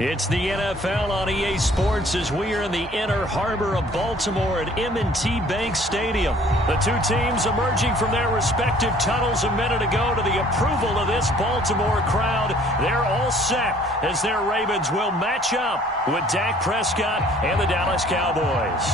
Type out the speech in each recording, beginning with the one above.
It's the NFL on EA Sports as we are in the inner harbor of Baltimore at M&T Bank Stadium. The two teams emerging from their respective tunnels a minute ago to the approval of this Baltimore crowd. They're all set as their Ravens will match up with Dak Prescott and the Dallas Cowboys.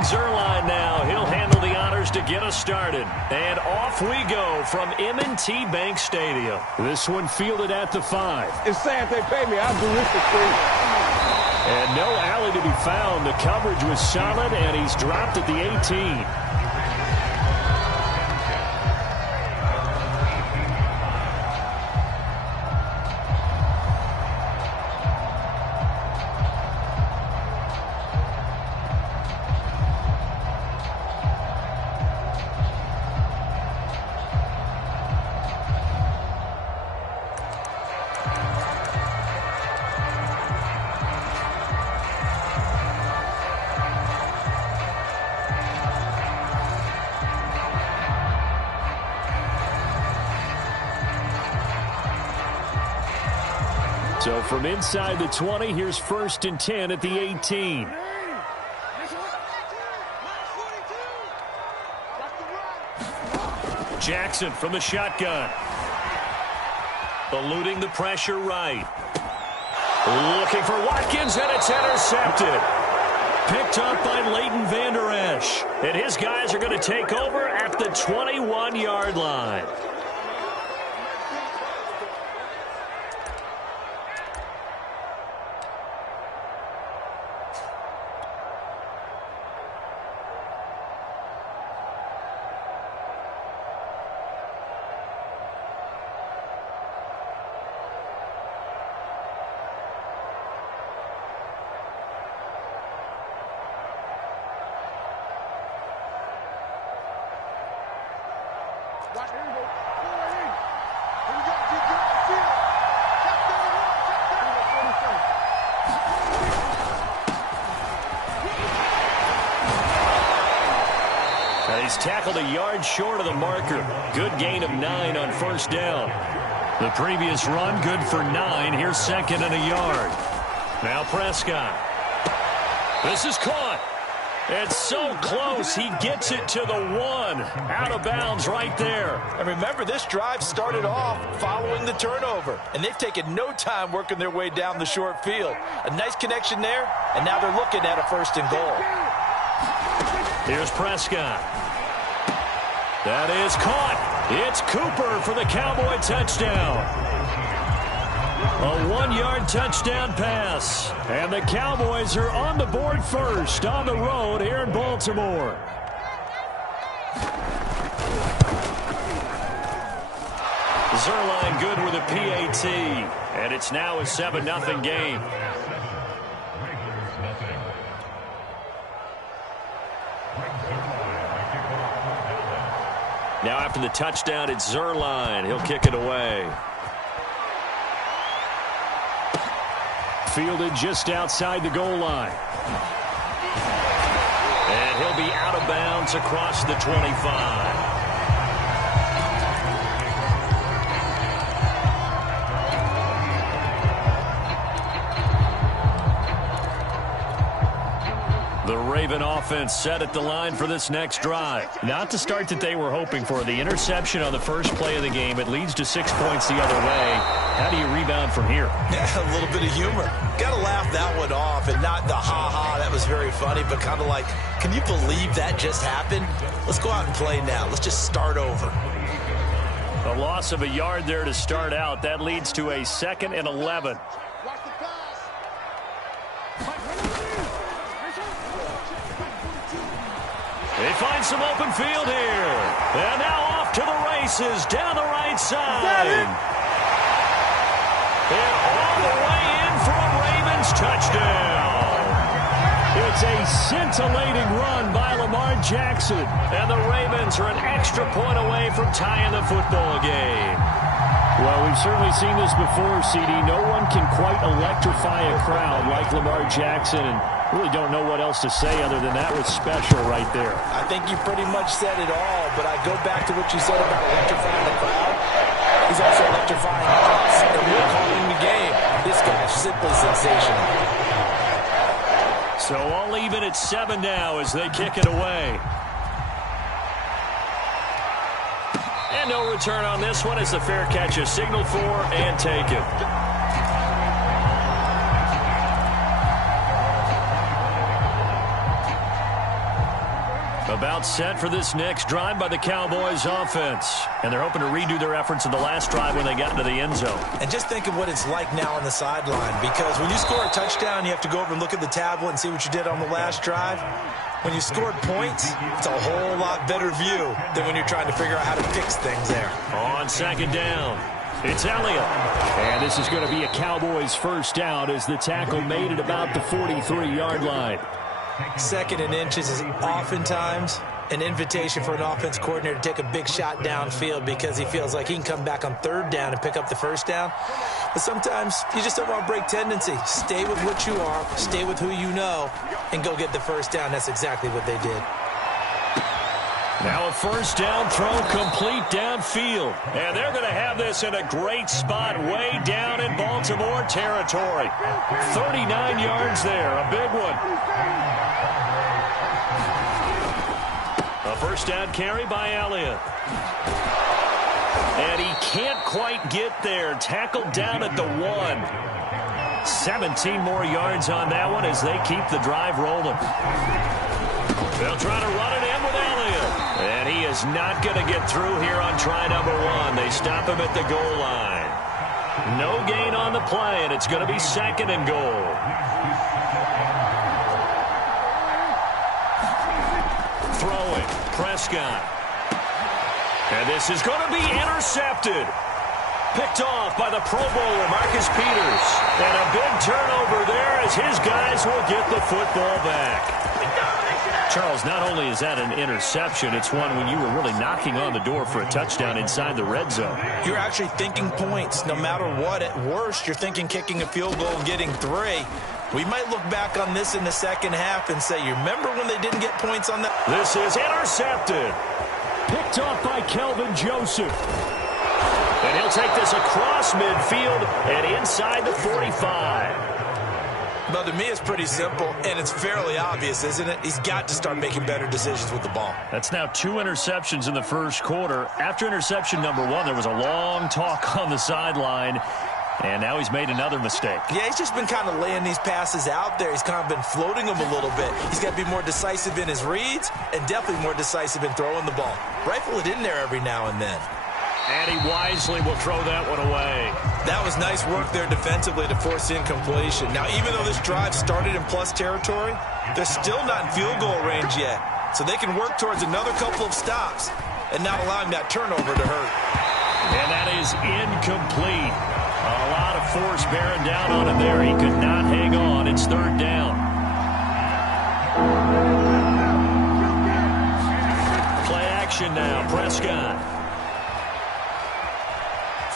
Zerline now. He'll handle the honors to get us started. And off we go from M&T Bank Stadium. This one fielded at the 5. It's sad they pay me. I'll do this for free. And no alley to be found. The coverage was solid, and he's dropped at the 18. So from inside the 20, here's 1st and 10 at the 18. Jackson from the shotgun. Eluding the pressure right. Looking for Watkins, and it's intercepted. Picked up by Leighton Vander Esch. And his guys are going to take over at the 21-yard line. He's tackled a yard short of the marker. Good gain of 9 on 1st down. The previous run, good for 9. Here's 2nd and a yard. Now Prescott. This is caught. It's so close. He gets it to the 1. Out of bounds right there. And remember, this drive started off following the turnover. And they've taken no time working their way down the short field. A nice connection there, and now they're looking at a 1st and goal. Here's Prescott. That is caught. It's Cooper for the Cowboy touchdown. A 1-yard touchdown pass. And the Cowboys are on the board first on the road here in Baltimore. Zerline good with a PAT. And it's now a 7-0 game. Now after the touchdown, it's Zerline. He'll kick it away. Fielded just outside the goal line. And he'll be out of bounds across the 25. The Raven offense set at the line for this next drive. Not the start that they were hoping for. The interception on the first play of the game. It leads to 6 points the other way. How do you rebound from here? Yeah, a little bit of humor. Got to laugh that one off, and not the ha-ha, that was very funny, but kind of like, can you believe that just happened? Let's go out and play now. Let's just start over. A loss of a yard there to start out. That leads to a 2nd and 11. They find some open field here. And now off to the races down the right side. And all the way in for a Ravens touchdown. It's a scintillating run by Lamar Jackson. And the Ravens are an extra point away from tying the football game. Well, we've certainly seen this before, CD. No one can quite electrify a crowd like Lamar Jackson, and really don't know what else to say other than that was special right there. I think you pretty much said it all, but I go back to what you said about electrifying the crowd. He's also electrifying us, and we're calling the game. This guy's simply sensational. So all even at 7 now as they kick it away. And no return on this one as the fair catch is signaled for and taken. About set for this next drive by the Cowboys offense. And they're hoping to redo their efforts in the last drive when they got into the end zone. And just think of what it's like now on the sideline, because when you score a touchdown, you have to go over and look at the tablet and see what you did on the last drive. When you scored points, it's a whole lot better view than when you're trying to figure out how to fix things there. On second down, it's Elliott. And this is going to be a Cowboys first down as the tackle made it about the 43-yard line. Second and inches is oftentimes an invitation for an offense coordinator to take a big shot downfield because he feels like he can come back on third down and pick up the first down. But sometimes you just don't want to break tendency. Stay with what you are, stay with who you know, and go get the first down. That's exactly what they did. Now a first down throw complete downfield. And they're going to have this in a great spot way down in Baltimore territory. 39 yards there, a big one. A first down carry by Elliott. And he can't quite get there. Tackled down at the 1. 17 more yards on that one as they keep the drive rolling. They'll try to run it in with Elliott. And he is not going to get through here on try number 1. They stop him at the goal line. No gain on the play, and it's going to be second and goal. Throwing, Prescott. And this is going to be intercepted. Picked off by the Pro Bowler, Marcus Peters. And a big turnover there as his guys will get the football back. Charles, not only is that an interception, it's one when you were really knocking on the door for a touchdown inside the red zone. You're actually thinking points. No matter what, at worst, you're thinking kicking a field goal and getting 3. We might look back on this in the second half and say, you remember when they didn't get points on that? This is intercepted. Picked off by Kelvin Joseph. And he'll take this across midfield and inside the 45. Well, to me, it's pretty simple, and it's fairly obvious, isn't it? He's got to start making better decisions with the ball. That's now 2 interceptions in the first quarter. After interception number 1, there was a long talk on the sideline, and now he's made another mistake. Yeah, he's just been kind of laying these passes out there. He's kind of been floating them a little bit. He's got to be more decisive in his reads and definitely more decisive in throwing the ball. Rifle it in there every now and then. And he wisely will throw that one away. That was nice work there defensively to force incompletion. Now, even though this drive started in plus territory, they're still not in field goal range yet. So they can work towards another couple of stops and not allowing that turnover to hurt. And that is incomplete. A lot of force bearing down on him there. He could not hang on. It's third down. Play action now. Prescott.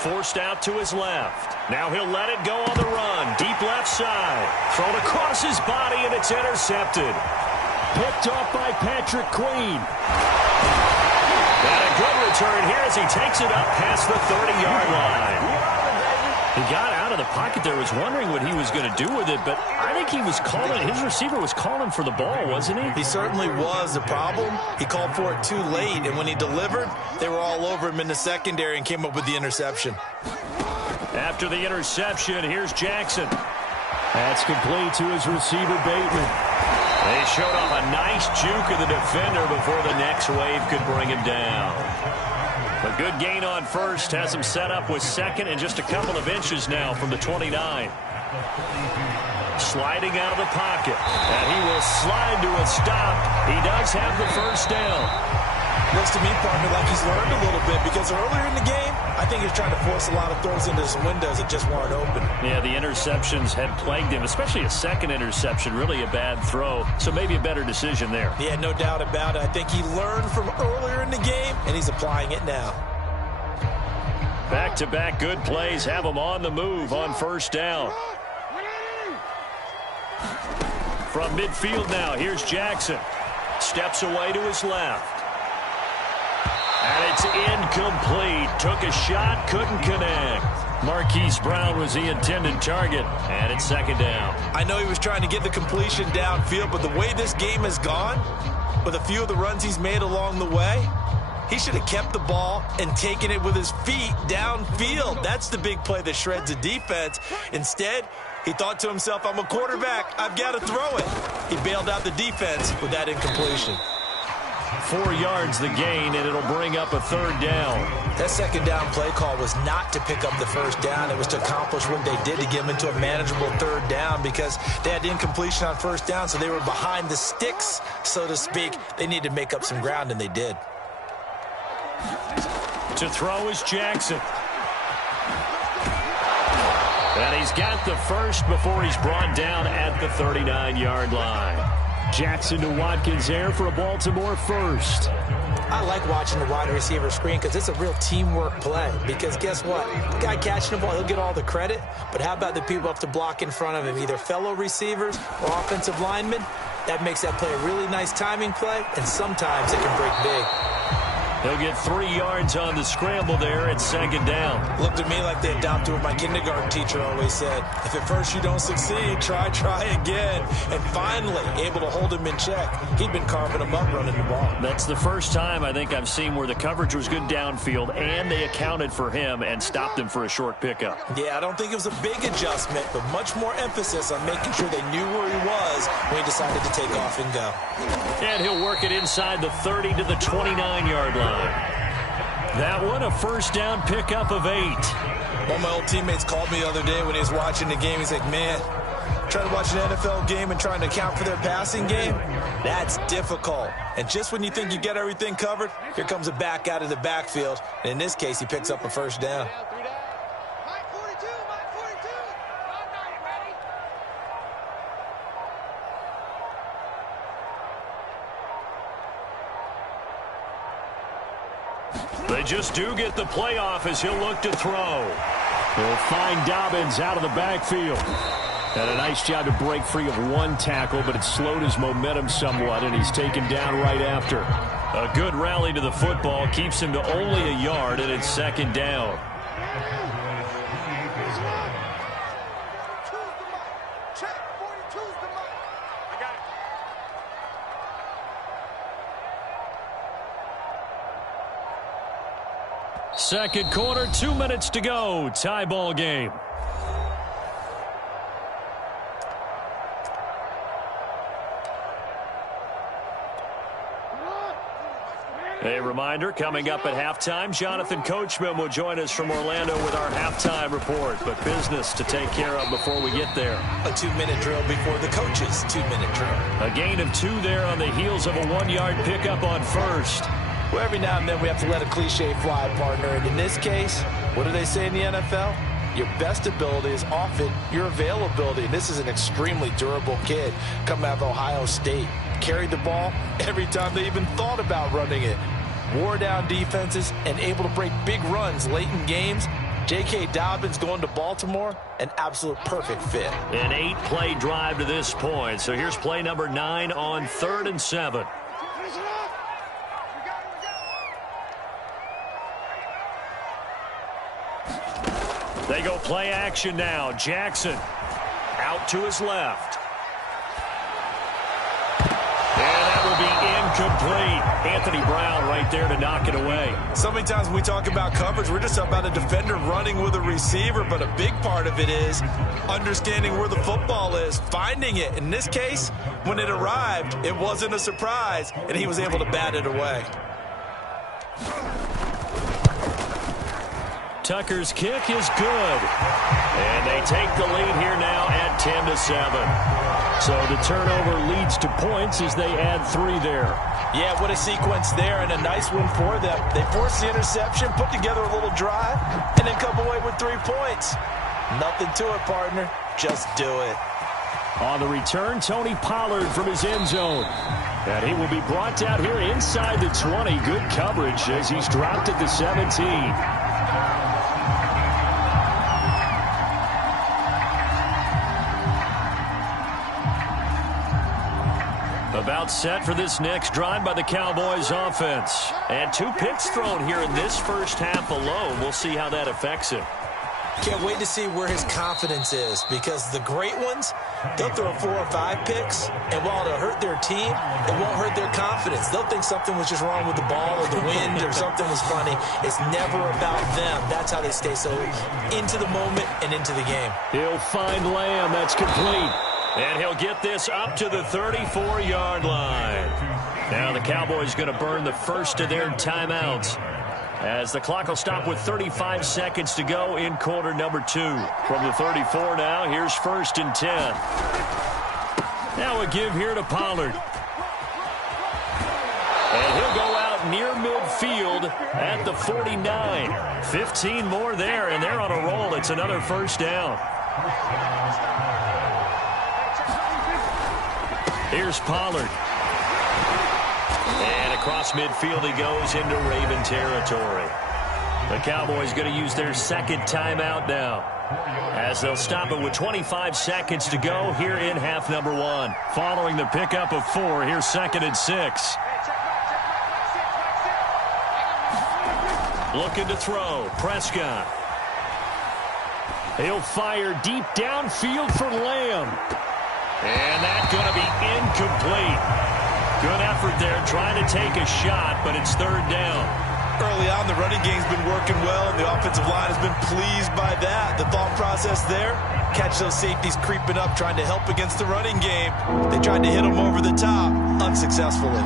Forced out to his left. Now he'll let it go on the run. Deep left side. Thrown across his body, and it's intercepted. Picked off by Patrick Queen. And a good return here as he takes it up past the 30-yard line. He got out of the pocket there, was wondering what he was going to do with it, but I think he was calling, his receiver was calling for the ball, wasn't he? He certainly was. The problem, he called for it too late, and when he delivered, they were all over him in the secondary and came up with the interception. After the interception, here's Jackson. That's complete to his receiver, Bateman. They showed off a nice juke of the defender before the next wave could bring him down. A good gain on first has him set up with second and just a couple of inches now from the 29. Sliding out of the pocket. And he will slide to a stop. He does have the first down. Looks to me, partner, like he's learned a little bit because earlier in the game, I think he was trying to force a lot of throws into some windows that just weren't open. Yeah, the interceptions had plagued him, especially a second interception, really a bad throw. So maybe a better decision there. Yeah, no doubt about it. I think he learned from earlier in the game. time, and he's applying it now. Back-to-back good plays have him on the move on first down. From midfield now, here's Jackson. Steps away to his left. And it's incomplete. Took a shot, couldn't connect. Marquise Brown was the intended target, and it's second down. I know he was trying to get the completion downfield, but the way this game has gone, with a few of the runs he's made along the way, he should have kept the ball and taken it with his feet downfield. That's the big play that shreds the defense. Instead, he thought to himself, I'm a quarterback, I've got to throw it. He bailed out the defense with that incompletion. 4 yards the gain, and it'll bring up a third down. That second down play call was not to pick up the first down. It was to accomplish what they did to get him into a manageable third down because they had incompletion on first down, so they were behind the sticks, so to speak. They needed to make up some ground, and they did. To throw is Jackson. And he's got the first before he's brought down at the 39-yard line. Jackson to Watkins there for a Baltimore first. I like watching the wide receiver screen because it's a real teamwork play. Because guess what? The guy catching the ball, he'll get all the credit. But how about the people up to block in front of him, either fellow receivers or offensive linemen? That makes that play a really nice timing play, and sometimes it can break big. He'll get 3 yards on the scramble there at second down. Looked at me like they adopted what my kindergarten teacher always said. If at first you don't succeed, try again. And finally, able to hold him in check. He'd been carving him up running the ball. That's the first time I think I've seen where the coverage was good downfield and they accounted for him and stopped him for a short pickup. Yeah, I don't think it was a big adjustment, but much more emphasis on making sure they knew where he was when he decided to take off and go. And he'll work it inside the 30 to the 29-yard line. That one, a first down pickup of 8. One of my old teammates called me the other day when he was watching the game. He's like, man, trying to watch an NFL game and trying to account for their passing game, that's difficult. And just when you think you get everything covered, here comes a back out of the backfield. And in this case, he picks up a first down. They just do get the playoff as he'll look to throw. He'll find Dobbins out of the backfield. And a nice job to break free of one tackle, but it slowed his momentum somewhat, and he's taken down right after. A good rally to the football keeps him to only a yard, and it's second down. Second quarter, 2 minutes to go. Tie ball game. A reminder, coming up at halftime, Jonathan Coachman will join us from Orlando with our halftime report. But business to take care of before we get there. A 2-minute drill before the coach's 2-minute drill. A gain of 2 there on the heels of a 1-yard pickup on first. Well, every now and then we have to let a cliche fly, partner. And in this case, what do they say in the NFL? Your best ability is often your availability. And this is an extremely durable kid coming out of Ohio State. Carried the ball every time they even thought about running it. Wore down defenses and able to break big runs late in games. J.K. Dobbins going to Baltimore, an absolute perfect fit. An 8-play drive to this point. So here's play number 9 on 3rd and 7. They go play action now. Jackson out to his left. And that will be incomplete. Anthony Brown right there to knock it away. So many times when we talk about coverage, we're just about a defender running with a receiver, but a big part of it is understanding where the football is, finding it. In this case, when it arrived, it wasn't a surprise, and he was able to bat it away. Tucker's kick is good. And they take the lead here now at 10-7. So the turnover leads to points as they add 3 there. Yeah, what a sequence there, and a nice one for them. They forced the interception, put together a little drive, and then come away with 3 points. Nothing to it, partner. Just do it. On the return, Tony Pollard from his end zone. And he will be brought down here inside the 20. Good coverage as he's dropped at the 17. About set for this next drive by the Cowboys offense. And 2 picks thrown here in this first half alone. We'll see how that affects him. Can't wait to see where his confidence is, because the great ones, they'll throw 4 or 5 picks, and while it'll hurt their team, it won't hurt their confidence. They'll think something was just wrong with the ball or the wind or something was funny. It's never about them. That's how they stay so into the moment and into the game. He'll find Lamb. That's complete. And he'll get this up to the 34-yard line. Now the Cowboys going to burn the first of their timeouts, as the clock will stop with 35 seconds to go in quarter number 2. From the 34 now, here's 1st and 10. Now a give here to Pollard. And he'll go out near midfield at the 49. 15 more there, and they're on a roll. It's another first down. Here's Pollard. And across midfield he goes into Raven territory. The Cowboys going to use their second timeout now, as they'll stop it with 25 seconds to go here in half number 1. Following the pickup of 4, here's 2nd and 6. Looking to throw. Prescott. He'll fire deep downfield for Lamb. And that's going to be incomplete. Good effort there trying to take a shot, but it's 3rd down. Early on, the running game's been working well, and the offensive line has been pleased by that. The thought process there, catch those safeties creeping up, trying to help against the running game. They tried to hit them over the top, unsuccessfully.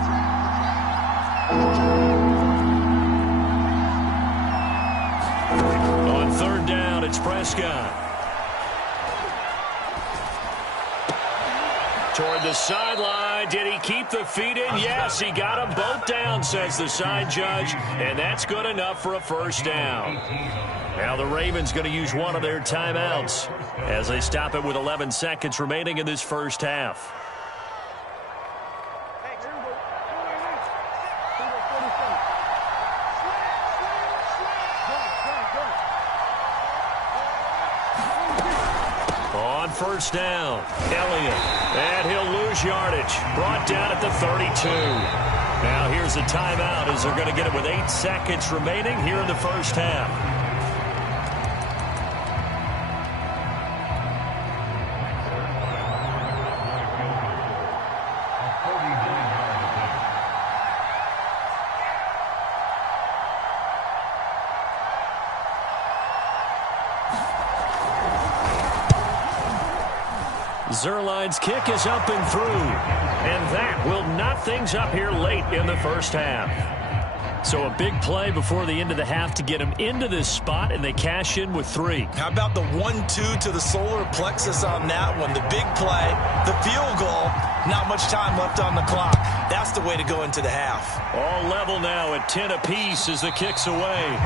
On 3rd down, it's Prescott. Toward the sideline. Did he keep the feet in? Yes, he got them both down, says the side judge. And that's good enough for a first down. Now the Ravens going to use one of their timeouts as they stop it with 11 seconds remaining in this first half. On 1st down, Elliott. And he'll lose yardage. Brought down at the 32. Now here's a timeout as they're going to get it with 8 seconds remaining here in the first half. Zerline's kick is up and through. And that will knot things up here late in the first half. So a big play before the end of the half to get them into this spot, and they cash in with 3. How about the 1-2 to the solar plexus on that one? The big play, the field goal, not much time left on the clock. That's the way to go into the half. All level now at 10 apiece as the kick's away.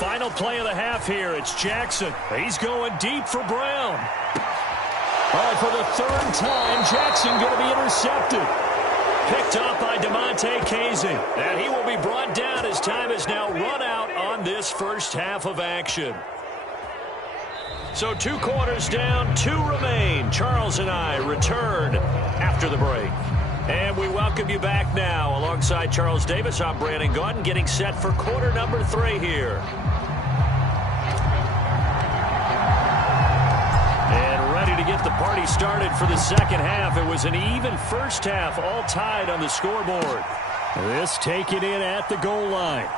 Final play of the half here. It's Jackson. He's going deep for Brown. Oh, for the 3rd time, Jackson going to be intercepted. Picked up by DeMonte Casey. And he will be brought down as time is now run out on this first half of action. So 2 quarters down, 2 remain. Charles and I return after the break. And we welcome you back now. Alongside Charles Davis, I'm Brandon Gaudin, getting set for quarter number 3 here. And ready to get the party started for the second half. It was an even first half, all tied on the scoreboard. This taken in at the goal line.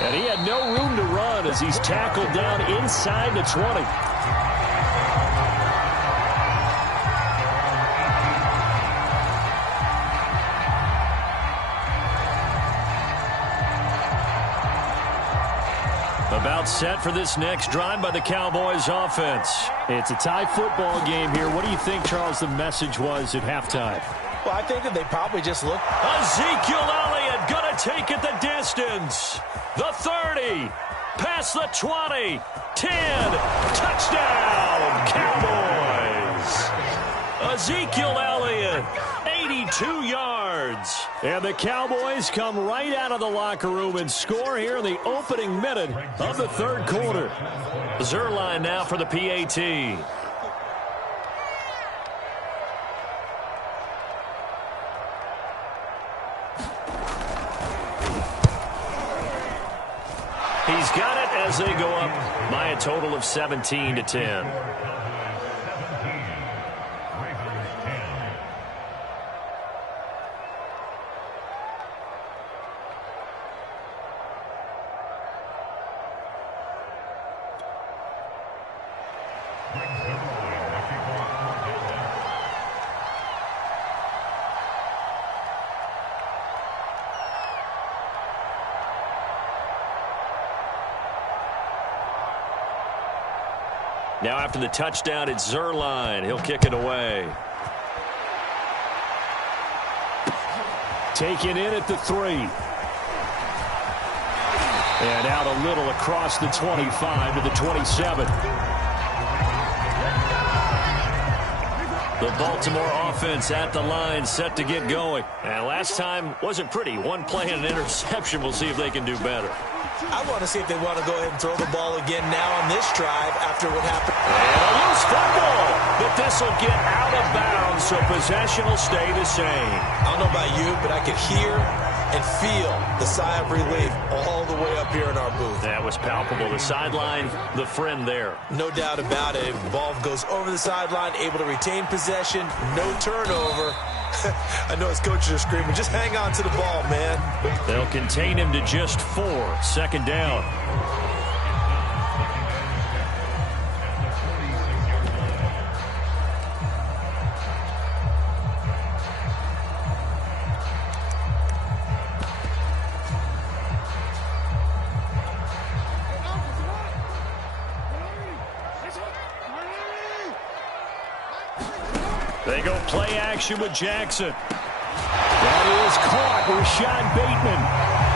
And he had no room to run as he's tackled down inside the 20. About timeout set for this next drive by the Cowboys offense. It's a tie football game here. What do you think, Charles, the message was at halftime? Well, I think that they probably just looked. Ezekiel Elliott going to take it the distance. The 30, past the 20, 10, touchdown, Cowboys. Ezekiel Elliott, 82 yards. And the Cowboys come right out of the locker room and score here in the opening minute of the third quarter. Zuerlein now for the PAT. He's got it as they go up by a total of 17-10. Now after the touchdown, it's Zuerlein. He'll kick it away. Taken in at the 3. And out a little across the 25 to the 27. The Baltimore offense at the line, set to get going. And last time wasn't pretty. One play and an interception. We'll see if they can do better. I want to see if they want to go ahead and throw the ball again now on this drive after what happened. And a loose football, but this will get out of bounds, so possession will stay the same. I don't know about you, but I could hear and feel the sigh of relief all the way up here in our booth. That was palpable. The sideline, the friend there. No doubt about it. Ball goes over the sideline, able to retain possession, no turnover. I know his coaches are screaming, just hang on to the ball, man. They'll contain him to just 4. Second down. They go play action with Jackson. That is caught. Rashad Bateman.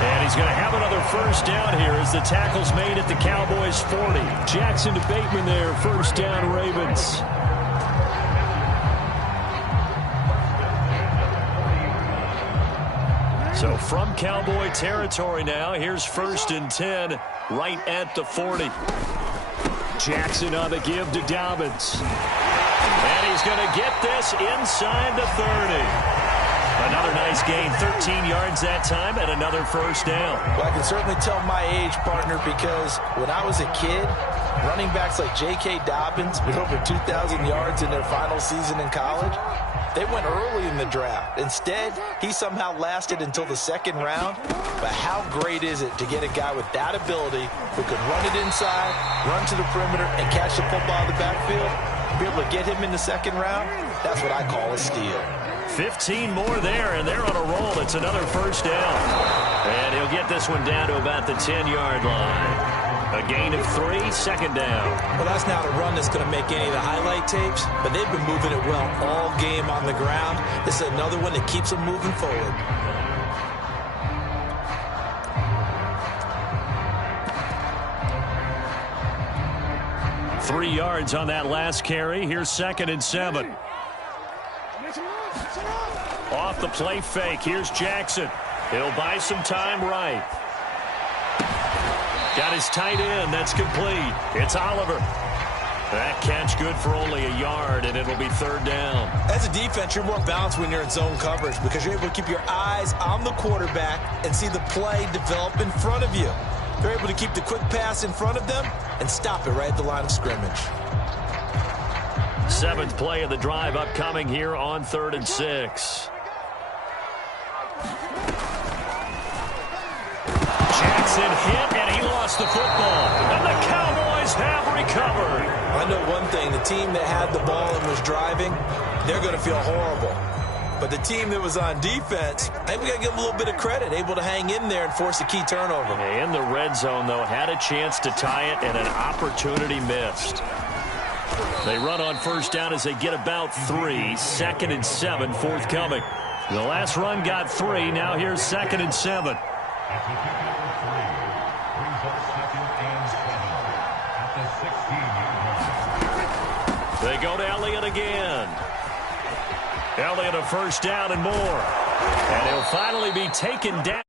And he's going to have another first down here as the tackle's made at the Cowboys' 40. Jackson to Bateman there. First down, Ravens. So from Cowboy territory now, here's 1st and 10 right at the 40. Jackson on the give to Dobbins. And he's going to get this inside the 30. Another nice gain, 13 yards that time, and another first down. Well, I can certainly tell my age, partner, because when I was a kid, running backs like J.K. Dobbins with over 2,000 yards in their final season in college, they went early in the draft. Instead, he somehow lasted until the 2nd round. But how great is it to get a guy with that ability who can run it inside, run to the perimeter, and catch the football in the backfield? Be able to get him in the 2nd round, that's what I call a steal. 15 more there, and they're on a roll. It's another first down. And he'll get this one down to about the 10-yard line. A gain of 3, second down. Well, that's not a run that's going to make any of the highlight tapes, but they've been moving it well all game on the ground. This is another one that keeps them moving forward. Three yards on that last carry. Here's 2nd and 7. Off the play fake. Here's Jackson. He'll buy some time right. Got his tight end. That's complete. It's Oliver. That catch good for only a yard, and it'll be 3rd down. As a defense, you're more balanced when you're in zone coverage because you're able to keep your eyes on the quarterback and see the play develop in front of you. They're able to keep the quick pass in front of them and stop it right at the line of scrimmage. 7th play of the drive upcoming here on 3rd and 6. Jackson hit, and he lost the football. And the Cowboys have recovered. I know one thing. The team that had the ball and was driving, they're going to feel horrible. But the team that was on defense, I think we got to give them a little bit of credit, able to hang in there and force a key turnover. In the red zone, though, had a chance to tie it and an opportunity missed. They run on first down as they get about 3. 2nd and 7 forthcoming. The last run got 3. Now here's 2nd and 7. They go to Elliott again. Elliott a first down and more. And he'll finally be taken down.